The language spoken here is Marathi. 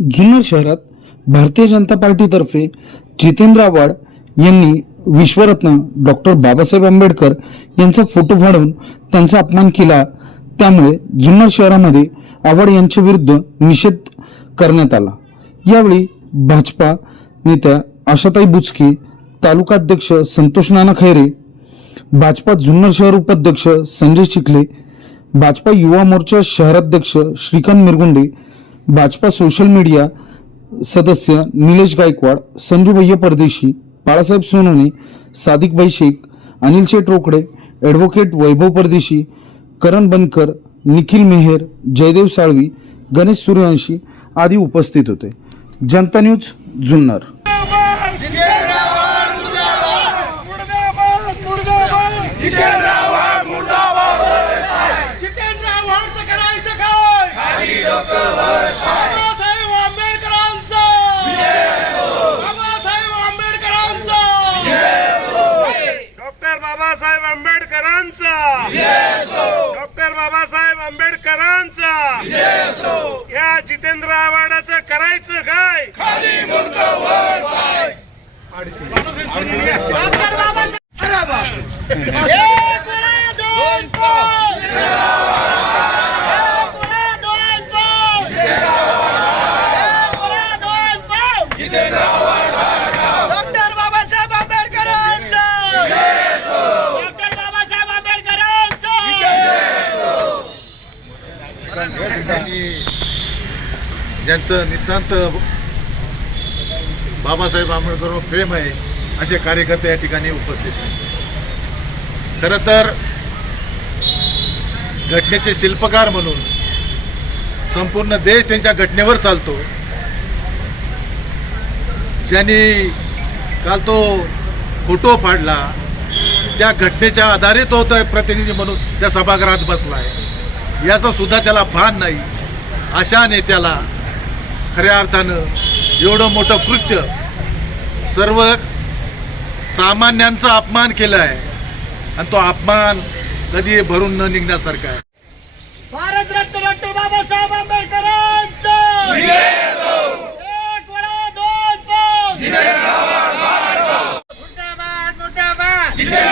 जुन्नर शहरात भारतीय जनता पार्टीतर्फे जितेंद्र आव्हाड यांनी विश्वरत्न डॉक्टर बाबासाहेब आंबेडकर यांचा फोटो फाडून त्यांचा अपमान केला. त्यामुळे जुन्नर शहरामध्ये आव्हाड यांच्या विरुद्ध निषेध करण्यात आला. यावेळी भाजपा नेत्या आशाताई बुचके तालुका अध्यक्ष संतोष नाना खैरे भाजपा जुन्नर शहर उपाध्यक्ष संजय चिखले भाजपा युवा मोर्चा शहराध्यक्ष श्रीकांत मिरगुंडे भाजपा सोशल मीडिया सदस्य निलेश गायकवाड संजू भैया परदेशी बाळासाहेब सोनवणे सादिकभाई शेख अनिल शेठ रोकडे ॲडव्होकेट वैभव परदेशी करण बनकर निखिल मेहेर जयदेव साळवी गणेश सूर्यवंशी आदी उपस्थित होते. जनता न्यूज जुन्नर. जितेंद्र करायचं काय बाबासाहेब आंबेडकरांचा बाबासाहेब आंबेडकरांचा डॉक्टर बाबासाहेब आंबेडकरांचा. डॉक्टर बाबासाहेब आंबेडकरांचा. या जितेंद्र आव्हाडाचं करायचं काय? डॉक्टर बाबासाहेब ज्यांचं नितांत बाबासाहेब आंबेडकरवर प्रेम आहे असे कार्यकर्ते या ठिकाणी उपस्थित आहेत. खरं तर घटनेचे शिल्पकार म्हणून संपूर्ण देश त्यांच्या घटनेवर चालतो. ज्यांनी काल तो फोटो फाडला त्या घटनेच्या आधारे तो प्रतिनिधी म्हणून त्या सभागृहात बसला आहे. याचं सुद्धा त्याला भान नाही. अशा नेत्याला खऱ्या अर्थानं एवढं मोठं कृत्य सर्व सामान्यांचा अपमान केला आहे. आणि तो अपमान कधी भरून न निघण्यासारखा आहे. भारतरत्न डॉक्टर बाबासाहेब आंबेडकरांचा! एक